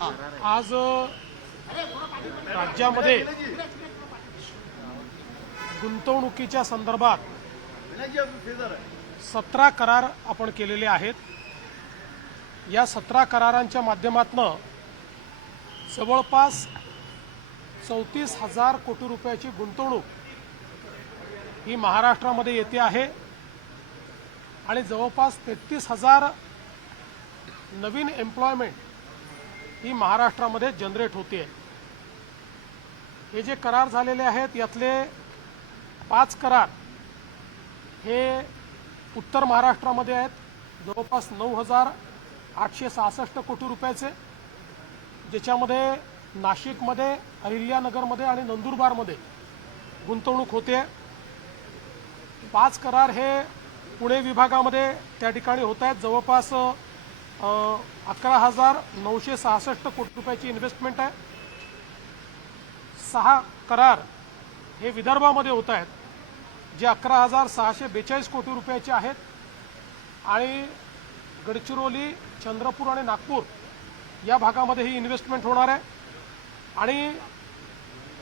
आज राज्यामध्ये गुंतवणुकीच्या संदर्भात 17 करार आपण केलेले आहेत। या 17 करारांच्या माध्यमातून जवळपास 34,000 कोटी रुपयाची गुंतवणूक ही महाराष्ट्रामध्ये येते आहे आणि जवळपास 33,000 नवीन एम्प्लॉयमेंट ही महाराष्ट्रामध्ये जनरेट होते। हे जे करार झालेले आहेत यातले 5 करार हे उत्तर महाराष्ट्रामध्ये आहेत, जवळपास 9,866 कोटी रुपयाचे, ज्याच्यामध्ये नाशिकमध्ये, अहिल्यानगरमध्ये आणि नंदुरबारमध्ये गुंतवणूक होते। 5 करार हे पुणे विभागामध्ये त्या ठिकाणी होत आहेत, जवळपास 11,966 कोटी रुपयाची इन्व्हेस्टमेंट आहे। 6 करार हे विदर्भामध्ये होत आहेत, जे 11,642 कोटी रुपयाचे आहेत आणि गडचिरोली, चंद्रपूर आणि नागपूर या भागामध्ये ही इन्व्हेस्टमेंट होणार आहे आणि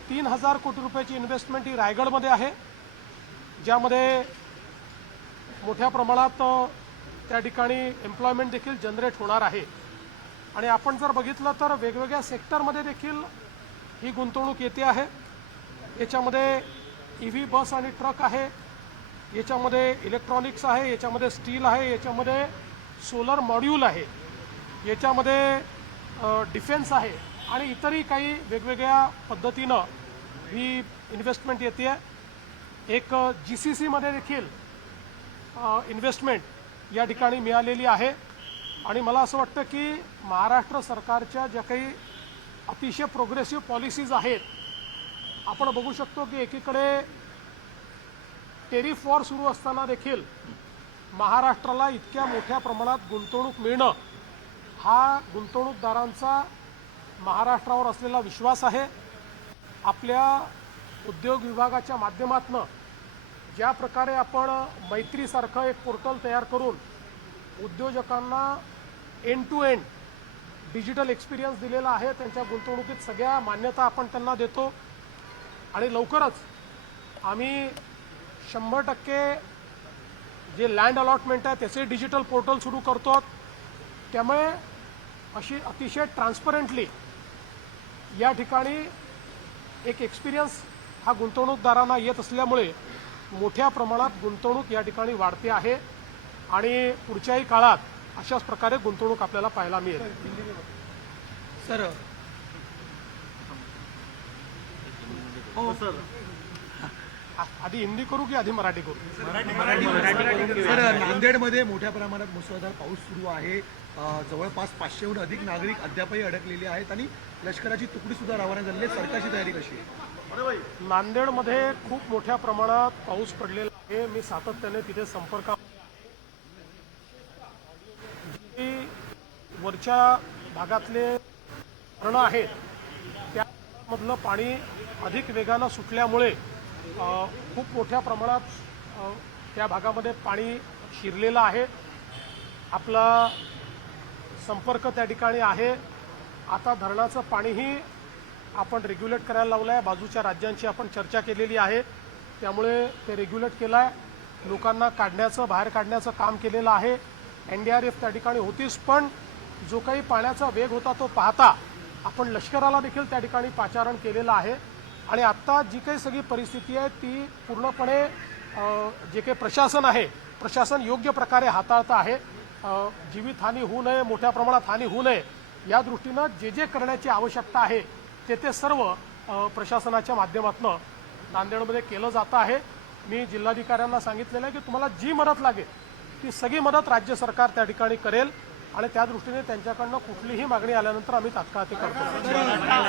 3,000 कोटी रुपयाची इन्व्हेस्टमेंट ही रायगडमध्ये आहे, ज्यामध्ये मोठ्या प्रमाणात त्या ठिकाणी एम्प्लॉयमेंट देखील जनरेट होणार आहे। आणि आपण जर बघितलं तर वेगवेगळ्या सेक्टरमध्ये देखील ही गुंतवणूक येते आहे। याच्यामध्ये ईव्ही बस आणि ट्रक आहे, याच्यामध्ये इलेक्ट्रॉनिक्स आहे, याच्यामध्ये स्टील आहे, याच्यामध्ये सोलर मॉड्यूल आहे, याच्यामध्ये डिफेन्स आहे आणि इतरही काही वेगवेगळ्या पद्धतीनं ही इन्व्हेस्टमेंट येते। एक जीसीसीमध्ये देखील इन्व्हेस्टमेंट या ठिकाणी मिळालेली आहे आणि मला असं वाटतं की महाराष्ट्र सरकारच्या ज्या काही अतिशय प्रोग्रेसिव्ह पॉलिसीज आहेत, आपण बघू शकतो की एकीकडे टेरिफ वॉर सुरू असताना देखील महाराष्ट्राला इतक्या मोठ्या प्रमाणात गुंतवणूक मिळणं हा गुंतवणूकदारांचा महाराष्ट्रावर असलेला विश्वास आहे। आपल्या उद्योग विभागाच्या माध्यमातून ज्या प्रकारे आपण मैत्रीसारखं एक पोर्टल तयार करून उद्योजकांना end to end digital experience दिलेला आहे, त्यांच्या गुंतवणुकीत सगळ्या मान्यता आपण त्यांना देतो आणि लवकरच आम्ही 100% जे लँड अलॉटमेंट आहे त्याचे डिजिटल पोर्टल सुरू करतो। त्यामुळे अशी अतिशय ट्रान्सपरंटली या ठिकाणी एक एक्सपिरियन्स हा गुंतवणूकदारांना येत असल्यामुळे मोठ्या प्रमाणात गुंतवणूक या ठिकाणी वाढते आहे आणि पुढच्याही काळात अशाच प्रकारे गुंतवणूक आपल्याला पाहायला मिळेल। सर हो सर, आधी हिंदी करू की आधी मराठी करू? सर, नांदेडमध्ये मोठ्या प्रमाणात मुसळधार पाऊस सुरू आहे। जवळपास 500हून अधिक नागरिक अद्यापही अडकलेले आहेत आणि लष्कराची तुकडी सुद्धा रवाना झालेली आहे। सरकारची तयारी कशी आहे? नांदेडमध्ये खूप मोठ्या प्रमाणात पाऊस पडलेला आहे। मी सातत्याने तिथे संपर्कात, वरच्या भागातले धरणं आहेत त्यामधलं पाणी अधिक वेगानं सुटल्यामुळे खूप मोठ्या प्रमाणात त्या भागामध्ये पाणी शिरलेलं आहे। आपला संपर्क त्या ठिकाणी आहे। आता धरणाचं पाणीही आपण रेग्युलेट करायला लावलं आहे, बाजूच्या राज्यांची आपण चर्चा केलेली आहे, त्यामुळे ते रेग्युलेट केलं आहे। लोकांना काढण्याचं, बाहेर काढण्याचं काम केलेलं आहे। NDRF त्या ठिकाणी होतीच, पण जो काही पाण्याचा वेग होता तो पाहता आपण लष्कराला देखील त्या ठिकाणी पाचारण केलेलं आहे आणि आत्ता जी काही सगळी परिस्थिती आहे ती पूर्णपणे जे काही प्रशासन आहे, प्रशासन योग्य प्रकारे हाताळतं आहे। जीवितहानी होऊ नये, मोठ्या प्रमाणात हानी होऊ नये या दृष्टीनं जे जे करण्याची आवश्यकता आहे ते सर्व प्रशासनाच्या माध्यमातून नांदेडमध्ये केलं जातं आहे। मी जिल्हाधिकाऱ्यांना सांगितलेलं आहे की तुम्हाला जी मदत लागेल ती सगळी मदत राज्य सरकार त्या ठिकाणी करेल आणि त्या दृष्टीने त्यांच्याकडनं कुठलीही मागणी आल्यानंतर आम्ही तात्काळ ते करतो।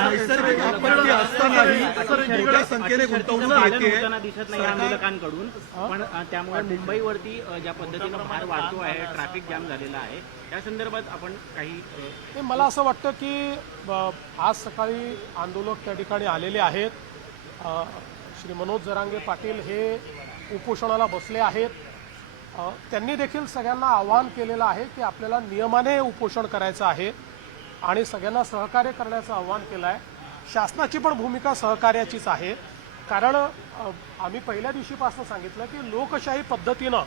नैसर्गिक आपत्ती असतानाही मोठ्या संख्येने गुंतवणूक येते दिसत नाही आंदोलकांकडून, पण त्यामुळे मुंबईवरती ज्या पद्धतीनं भार वाढतो आहे, ट्रॅफिक जॅम झालेला आहे, या संदर्भात आपण काही मला असं वाटतं की आज सकाळी आंदोलक त्या ठिकाणी आलेले आहेत। श्री मनोज जरांगे पाटील हे उपोषणाला बसले आहेत। त्यांनी देखील सगळ्यांना आवाहन केलेलं आहे की आपल्याला नियमाने उपोषण करायचं आहे आणि सगळ्यांना सहकार्य करण्याचं आवाहन केलं आहे. शासनाची पण भूमिका सहकार्याचीच आहे, कारण आम्ही पहिल्या दिवशीपासून सांगितलं की लोकशाही पद्धतीनं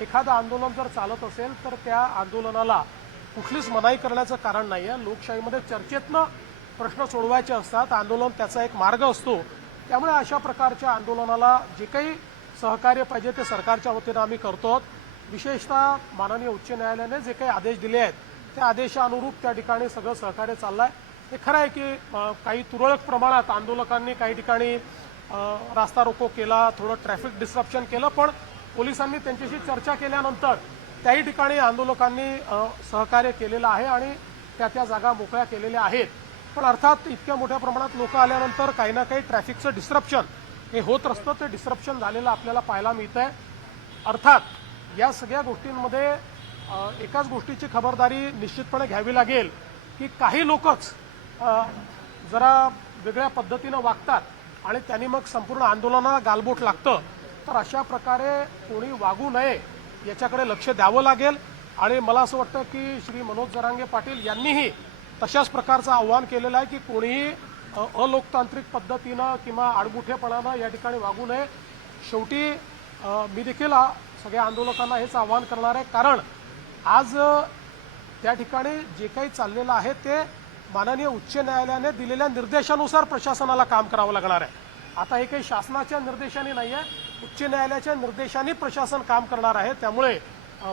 एखादं आंदोलन जर चालत असेल तर त्या आंदोलनाला कुठलीच मनाई करण्याचं कारण नाही आहे. लोकशाहीमध्ये चर्चेतनं प्रश्न सोडवायचे असतात, आंदोलन त्याचा एक मार्ग असतो. त्यामुळे अशा प्रकारच्या आंदोलनाला जे काही सहकार्य पाहिजे ते सरकारच्या वतीनं आम्ही करतो. विशेषतः माननीय उच्च न्यायालयाने जे काही आदेश दिले आहेत त्या आदेशानुरूप त्या ठिकाणी सगळं सहकार्य चाललं आहे. हे खरं आहे की काही तुरळक प्रमाणात आंदोलकांनी काही ठिकाणी रास्ता रोको केला, थोडं ट्रॅफिक डिस्ट्रप्शन केलं, पण पोलिसांनी त्यांच्याशी चर्चा केल्यानंतर त्याही ठिकाणी आंदोलकांनी सहकार्य केलेलं आहे आणि त्या जागा मोकळ्या केलेल्या आहेत. पण अर्थात इतक्या मोठ्या प्रमाणात लोक आल्यानंतर काही ना काही ट्रॅफिकचं डिस्ट्रप्शन हे होत असतं. ते डिस्ट्रप्शन झालेलं आपल्याला पाहायला मिळतं आहे. अर्थात या सगळ्या गोष्टींमध्ये एकाच गोष्टीची खबरदारी निश्चितपणे घ्यावी लागेल की काही लोकच जरा वेगळ्या पद्धतीनं वागतात आणि त्यांनी मग संपूर्ण आंदोलनाला गालबोट लागतं. तर अशा प्रकारे कोणी वागू नये याच्याकडे लक्ष द्यावं लागेल. आणि मला असं वाटतं की श्री मनोज जरांगे पाटील यांनीही तशाच प्रकारचं आव्हान केलेलं आहे की कोणीही अलोकतांत्रिक पद्धतीनं किंवा आडमुठेपणानं या ठिकाणी वागू नये. शेवटी मी देखील सगळ्या आंदोलकांना हेच आवाहन करणार आहे, कारण आज त्या ठिकाणी जे काही चाललेलं आहे ते माननीय उच्च न्यायालयाने दिलेल्या निर्देशानुसार प्रशासनाला काम करावं लागणार आहे. आता हे काही शासनाच्या निर्देशाने नाही आहे, उच्च न्यायालयाच्या निर्देशाने प्रशासन काम करणार आहे. त्यामुळे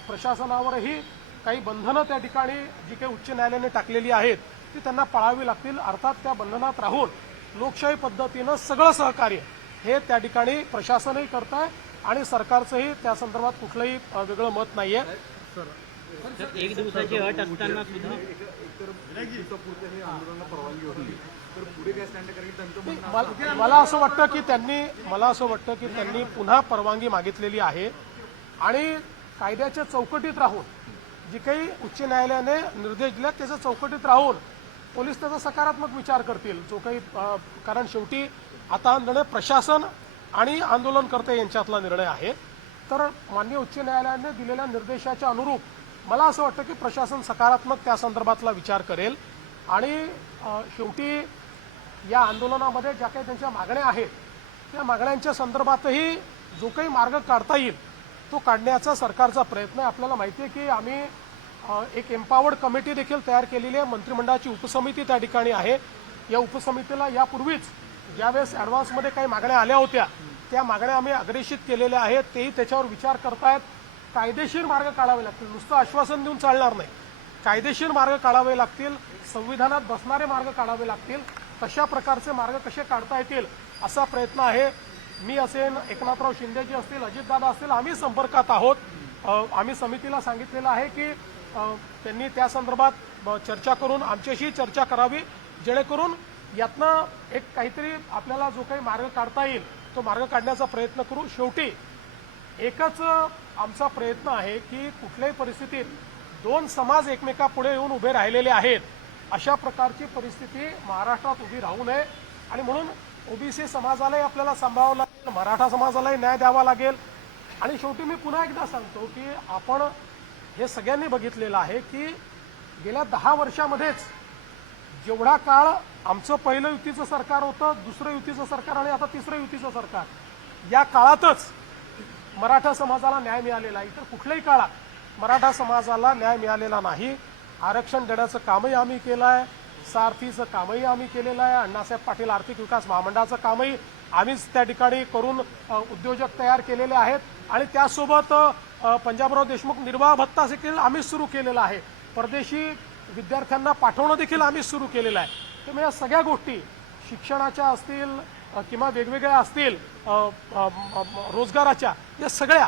प्रशासनावरही काही बंधनं त्या ठिकाणी जी काही उच्च न्यायालयाने टाकलेली आहेत ती त्यांना पाळावी लागतील. अर्थात त्या बंधनात राहून लोकशाही पद्धतीनं सगळं सहकार्य हे त्या ठिकाणी प्रशासनही करत आहे आणि सरकारचंही त्या संदर्भात कुठलंही वेगळं मत नाही आहे. एक दिवसाची अट असताना सुद्धा मला असं वाटतं की त्यांनी पुन्हा परवानगी मागितलेली आहे आणि कायद्याच्या चौकटीत राहून जी काही उच्च न्यायालयाने निर्देश दिले त्याच्या चौकटीत राहून पोलीस त्याचा सकारात्मक विचार करतील. जो काही कारण शेवटी आता हा निर्णय प्रशासन आणि आंदोलनकर्ते यांच्यातला निर्णय आहे. तर माननीय उच्च न्यायालयाने दिलेल्या निर्देशाच्या अनुरूप मला असं वाटतं की प्रशासन सकारात्मक त्या संदर्भातला विचार करेल आणि शेवटी या आंदोलनामध्ये ज्या काही त्यांच्या मागण्या आहेत त्या मागण्यांच्या संदर्भातही जो काही मार्ग काढता येईल तो काढण्याचा सरकारचा प्रयत्न आहे. आपल्याला माहिती आहे की आम्ही एक एम्पावर्ड कमिटी देखील तयार केलेली आहे. मंत्रिमंडळाची उपसमिती त्या ठिकाणी आहे. या उपसमितीला यापूर्वीच ज्यावेळेस ॲडव्हान्समध्ये काही मागण्या आल्या होत्या त्या मागण्या आम्ही अग्रेषित केलेल्या आहेत. तेही त्याच्यावर विचार करतायत. कायदेशीर मार्ग काढावे लागतील, नुसतं आश्वासन देऊन चालणार नाही. कायदेशीर मार्ग काढावे लागतील, संविधानात बसणारे मार्ग काढावे लागतील. तशा प्रकारचे मार्ग कसे काढता येतील असा प्रयत्न आहे. मी असेन, एकनाथराव शिंदेजी असतील, अजितदादा असतील, आम्ही संपर्कात आहोत. आम्ही समितीला सांगितलेलं आहे की त्यांनी त्या संदर्भात चर्चा करून आमच्याशी चर्चा करावी, जेणेकरून यातनं एक काहीतरी आपल्याला जो काही मार्ग काढता येईल तो मार्ग काढण्याचा प्रयत्न करू. शेवटी एकच आमचा प्रयत्न आहे की कुठल्याही परिस्थितीत दोन समाज एकमेकापुढे येऊन उभे राहिलेले आहेत अशा प्रकारची परिस्थिती महाराष्ट्रात उभी राहू नये. आणि म्हणून ओबीसी समाजालाही आपल्याला सांभाळावं लागेल, मराठा समाजालाही न्याय द्यावा लागेल. आणि शेवटी मी पुन्हा एकदा सांगतो की आपण हे सगळ्यांनी बघितलेलं आहे की गेल्या 10 वर्षामध्येच जेवढा काळ आमचं पहिलं युतीचं सरकार होतं, दुसरं युतीचं सरकार आणि आता तिसरं युतीचं सरकार, या काळातच मराठा समाजाला न्याय मिळालेला आहे. इतर कुठल्याही काळात मराठा समाजाला न्याय मिळालेला नाही. आरक्षण देण्याचं कामही आम्ही केलं आहे, सारथीचं कामही आम्ही केलेलं आहे, अण्णासाहेब पाटील आर्थिक विकास महामंडळाचं कामही आम्हीच त्या ठिकाणी करून उद्योजक तयार केलेले आहेत. आणि त्यासोबत पंजाबराव देशमुख निर्वाह भत्ता देखील आम्हीच सुरू केलेला आहे. परदेशी विद्यार्थ्यांना पाठवणं देखील आम्हीच सुरू केलेलं आहे. त्यामुळे या सगळ्या गोष्टी शिक्षणाच्या असतील किंवा वेगवेगळ्या असतील रोजगाराच्या, या सगळ्या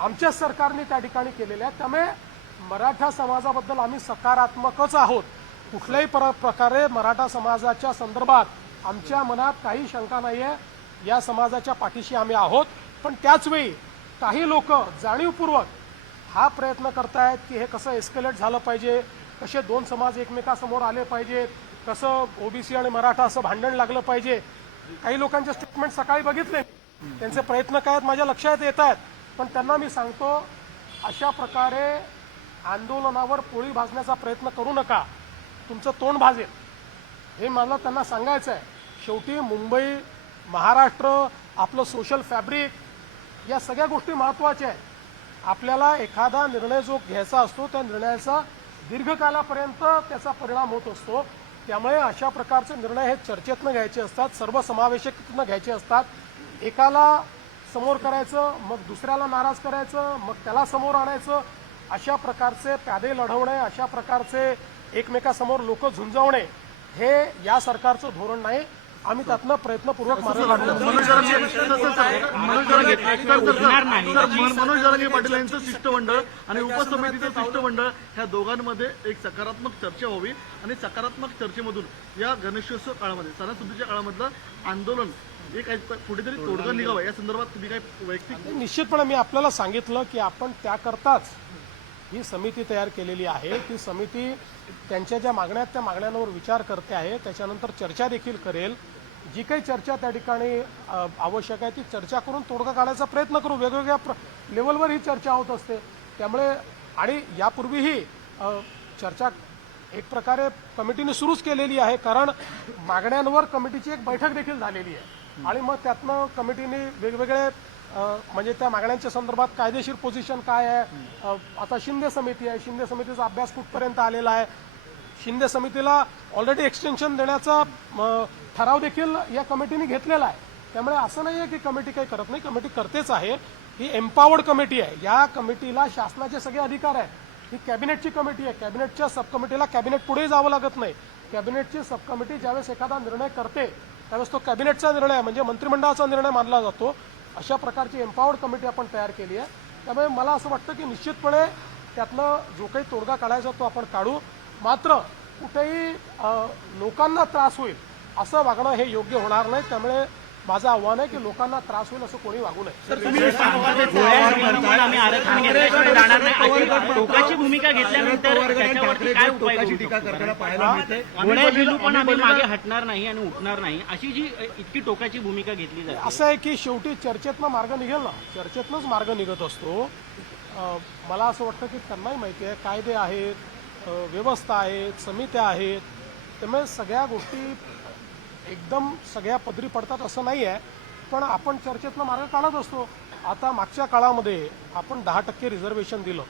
आमच्या सरकारने त्या ठिकाणी केलेल्या आहेत. त्यामुळे मराठा समाजाबद्दल आम्ही सकारात्मकच आहोत. कुठल्याही प्रकारे मराठा समाजाच्या संदर्भात आमच्या मनात काही शंका नाही आहे. या समाजाच्या पाठीशी आम्ही आहोत. पण त्याचवेळी काही लोक जाणीवपूर्वक हा प्रयत्न करतायत की हे कसं एस्केलेट झालं पाहिजे, कसे दोन समाज एकमेकासमोर आले पाहिजेत, कसं ओबीसी आणि मराठा असं भांडण लागलं पाहिजे. काही लोकांचे स्टेटमेंट सकाळी बघितले, त्यांचे प्रयत्न काय आहेत माझ्या लक्षात येत आहेत. पण त्यांना मी सांगतो, अशा प्रकारे आंदोलनावर पोळी भाजण्याचा प्रयत्न करू नका. तुमचं तोंड भाजेल हे मला त्यांना सांगायचं आहे. शेवटी मुंबई, महाराष्ट्र, आपलं सोशल फॅब्रिक या सगळ्या गोष्टी महत्त्वाच्या आहेत. आपल्याला एखादा निर्णय जो घ्यायचा असतो त्या निर्णयाचा दीर्घकालापर्यंत त्याचा परिणाम होत असतो. त्यामुळे अशा प्रकारचे निर्णय हे चर्चेतनं घ्यायचे असतात, सर्वसमावेशकतेनं घ्यायचे असतात. एकाला समोर करायचं, मग दुसऱ्याला नाराज करायचं, मग त्याला समोर आणायचं. अशा प्रकारचे प्यादे लढवणे, अशा प्रकारचे एकमेकासमोर लोक झुंजवणे हे या सरकारचं धोरण नाही. आम्ही त्यातनं प्रयत्नपूर्वक मार्ग काढतो. मनोज जरांगे पाटील यांचं शिष्टमंडळ आणि उपसमितीचं शिष्टमंडळ ह्या दोघांमध्ये एक सकारात्मक चर्चा व्हावी आणि सकारात्मक चर्चेमधून या गणेशोत्सव काळामध्ये सणासुदीच्या काळामधलं आंदोलन एक कुठेतरी तोडगा निघावा या संदर्भात तुम्ही काय वैयक्तिक? निश्चितपणे मी आपल्याला सांगितलं की आपण त्याकरताच ही समिती तयार केलेली आहे. ती समिती त्यांच्या ज्या मागण्या आहेत त्या मागण्यांवर विचार करते आहे, त्याच्यानंतर चर्चा देखील करेल. जी काही चर्चा त्या ठिकाणी आवश्यक आहे ती चर्चा करून तोडगा काढायचा प्रयत्न करू. वेगवेगळ्या लेवलवर ही चर्चा होत असते. त्यामुळे आणि यापूर्वीही चर्चा एक प्रकारे कमिटीने सुरूच केलेली आहे, कारण मागण्यांवर कमिटीची एक बैठक देखील झालेली आहे आणि मग त्यातनं कमिटीने वेगवेगळे म्हणजे त्या मागण्यांच्या संदर्भात कायदेशीर पोझिशन काय आहे. आता शिंदे समिती आहे, शिंदे समितीचा अभ्यास कुठपर्यंत आलेला आहे. शिंदे समितीला ऑलरेडी एक्सटेन्शन देण्याचा ठराव देखील या कमिटीने घेतलेला आहे. त्यामुळे असं नाही आहे की कमिटी काही करत नाही, कमिटी करतेच आहे. ही एम्पावर्ड कमिटी आहे. या कमिटीला शासनाचे सगळे अधिकार आहेत. ही कॅबिनेटची कमिटी आहे. कॅबिनेटच्या सब कमिटीला कॅबिनेट पुढे जावं लागत नाही. कॅबिनेटची सब कमिटी ज्यावेळेस एखादा निर्णय करते त्यावेळेस तो कॅबिनेटचा निर्णय म्हणजे मंत्रिमंडळाचा निर्णय मानला जातो. अशा प्रकारची एम्पावर्ड कमिटी आपण तयार केली आहे. त्यामुळे मला असं वाटतं की निश्चितपणे त्यातनं जो काही तोडगा काढायचा तो आपण काढू. मात्र कुठेही लोकांना त्रास होईल असं वागणं हे योग्य होणार नाही. त्यामुळे माझं आव्हान आहे की लोकांना त्रास होईल असं कोणी वागू नये. आम्ही आरक्षण घेतल्याशिवाय जाणार नाही अशी टोकाची भूमिका घेतल्यानंतर त्याच्यावरती काय उपाय करू टीका करताना पाहायला मिळते. गोळ्या झेलू पण आम्ही मागे हटणार नाही आणि उठणार नाही अशी जी इतकी टोकाची भूमिका घेतली जाते. असं आहे की शेवटी चर्चेतनं मार्ग निघेल ना, चर्चेतनंच मार्ग निघत असतो. मला असं वाटतं की त्यांनाही माहिती आहे कायदे आहेत, व्यवस्था आहेत, समित्या आहेत. त्यामुळे सगळ्या गोष्टी एकदम सगळ्या पदरी पडतात असं नाही आहे. पण आपण चर्चेतनं मार्ग काढत असतो. आता मागच्या काळामध्ये आपण 10% रिझर्वेशन दिलं.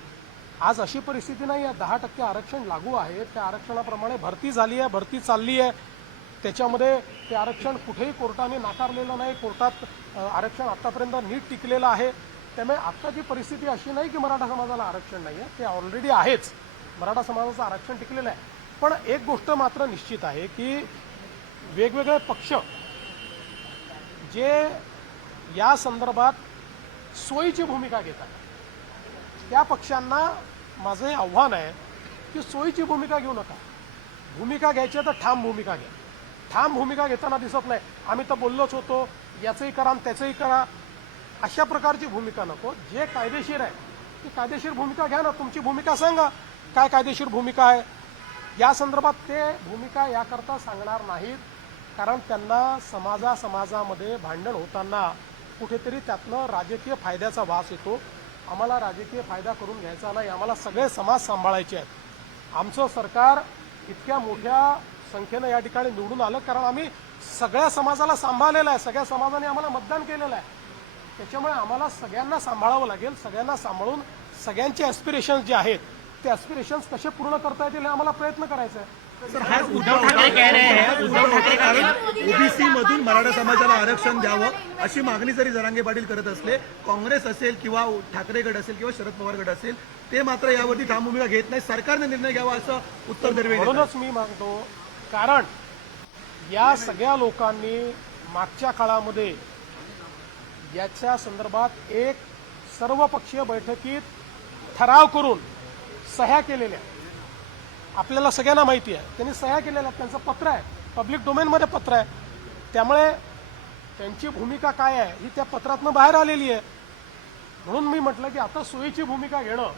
आज अशी परिस्थिती नाही आहे. 10% आरक्षण लागू आहे. त्या आरक्षणाप्रमाणे भरती झाली आहे, भरती चालली आहे. त्याच्यामध्ये ते आरक्षण कुठेही कोर्टाने नाकारलेलं नाही. कोर्टात आरक्षण आतापर्यंत नीट टिकलेलं आहे. त्यामुळे आत्ताची परिस्थिती अशी नाही की मराठा समाजाला आरक्षण नाही आहे. ते ऑलरेडी आहेच. मराठा समाजाचं आरक्षण टिकलेलं आहे. पण एक गोष्ट मात्र निश्चित आहे की वेगवेगळे पक्ष जे या संदर्भात सोयीची भूमिका घेतात त्या पक्षांना माझं हे आव्हान आहे की सोयीची भूमिका घेऊ नका. भूमिका घ्यायची तर ठाम भूमिका घ्या. ठाम भूमिका घेताना दिसत नाही. आम्ही तर बोललोच होतो, याचंही करा आणि त्याचंही करा, अशा प्रकारची भूमिका नको. जे कायदेशीर आहे ती कायदेशीर भूमिका घ्या ना. तुमची भूमिका सांगा काय कायदेशीर भूमिका आहे. या संदर्भात ते भूमिका याकरता सांगणार नाहीत, कारण त्यांना समाजामध्ये भांडण होताना कुठेतरी त्यातनं राजकीय फायद्याचा वास येतो. आम्हाला राजकीय फायदा करून घ्यायचा नाही. आम्हाला सगळे समाज सांभाळायचे आहेत. आमचं सरकार इतक्या मोठ्या संख्येनं या ठिकाणी निवडून आलं कारण आम्ही सगळ्या समाजाला सांभाळलेलं आहे. सगळ्या समाजाने आम्हाला मतदान केलेलं आहे. त्याच्यामुळे आम्हाला सगळ्यांना सांभाळावं लागेल. सगळ्यांना सांभाळून सगळ्यांचे ॲस्पिरेशन्स जे आहेत ते ॲस्पिरेशन्स कसे पूर्ण करता येतील हे आम्हाला प्रयत्न करायचा आहे. उद्धव ठाकरे कह रहे हैं उद्धव ठाकरे ओबीसी मधून मराठा समाजाला आरक्षण द्यावं अशी मागणी जरी जरांगे पाटील करत असले, काँग्रेस असेल किंवा ठाकरे गट असेल किंवा शरद पवार गट असेल ते मात्र यावरती ठाम भूमिका घेत नाही. सरकारने निर्णय घ्यावा असं उत्तर दरवेळी म्हणूनच मी मागतो, कारण या सगळ्या लोकांनी मागच्या काळामध्ये याच्या संदर्भात एक सर्वपक्षीय बैठकीत ठराव करून सह्या केलेल्या आपल्याला सगळ्यांना माहिती आहे. त्यांनी सह्या केलेल्या, त्यांचं पत्र आहे, पब्लिक डोमेनमध्ये पत्र आहे. त्यामुळे त्यांची भूमिका काय आहे ही त्या पत्रातनं बाहेर आलेली आहे. म्हणून मी म्हटलं की आता सोयीची भूमिका घेणं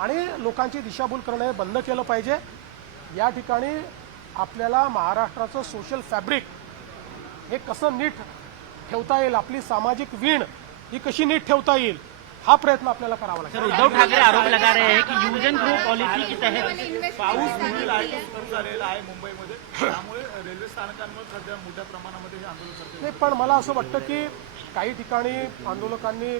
आणि लोकांची दिशाभूल करणं हे बंद केलं पाहिजे. या ठिकाणी आपल्याला महाराष्ट्राचं सोशल फॅब्रिक हे कसं नीट ठेवता येईल, आपली सामाजिक वीण ही कशी नीट ठेवता येईल हा प्रयत्न आपल्याला करावा लागेल. सर, उद्धव ठाकरे आरोप लगा रहे हैं कि यूज एंड थ्रो पॉलिसी के तहत पाऊस देखील झालेला आहे मुंबईमध्ये, त्यामुळे रेल्वे स्थानकांवर सध्या मोठ्या प्रमाणामध्ये हे आंदोलन करते. नाही, पण मला असं वाटतं की काही ठिकाणी आंदोलकांनी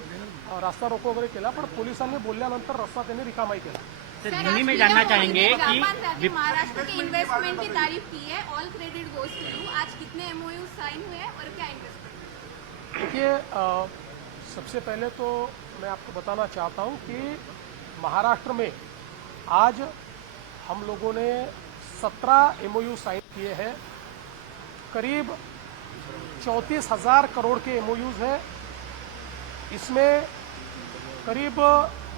रास्ता रोको वगैरे केला, पण पोलिसांनी बोलल्यानंतर रस्ता त्यांनी रिकामाही केला. सर, यही में जानना चाहेंगे कि महाराष्ट्र के इन्वेस्टमेंट की तारीफ की है, all credit goes to you. आज कितने एमओयू साइन हुए हैं और क्या इन्वेस्टमेंट? देखिए, सबसे पहले तो मैं आपको बताना चाहता हूं कि महाराष्ट्र में आज हम लोगों ने 17 एमओयू साइन किए हैं. करीब 34,000 करोड़ के एमओयूज हैं. इसमें करीब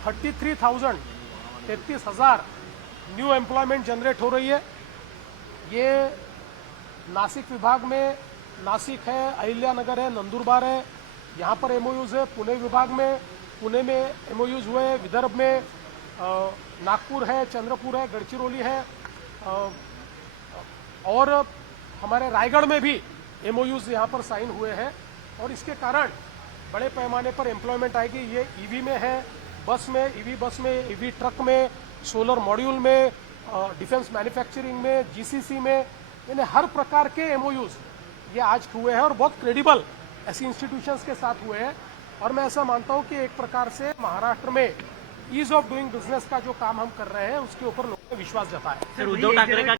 33,000 न्यू एम्प्लॉयमेंट जनरेट हो रही है. ये नासिक विभाग में नासिक है, अहिल्यानगर है, नंदुरबार है, यहाँ पर एमओयूज है. पुणे विभाग में पुणे में एमओयूज हुए हैं. विदर्भ में नागपुर है, चंद्रपुर है, गढ़चिरौली है, और हमारे रायगढ़ में भी एमओयूज यहाँ पर साइन हुए हैं. और इसके कारण बड़े पैमाने पर एम्प्लॉयमेंट आएगी. ये ईवी में है, बस में, ईवी बस में, ईवी ट्रक में, सोलर मॉड्यूल में, डिफेंस मैन्युफैक्चरिंग में, जीसीसी में, यानी हर प्रकार के एमओयूज ये आज हुए हैं और बहुत क्रेडिबल ऐसी इंस्टीट्यूशंस के साथ हुए हैं. और मैं ऐसा मानता हूं कि एक प्रकार से महाराष्ट्र में ईज ऑफ डूइंग बिजनेस का जो काम हम कर रहे हैं उसके ऊपर लोगों ने विश्वास जताया. सर, उद्धव ठाकरे का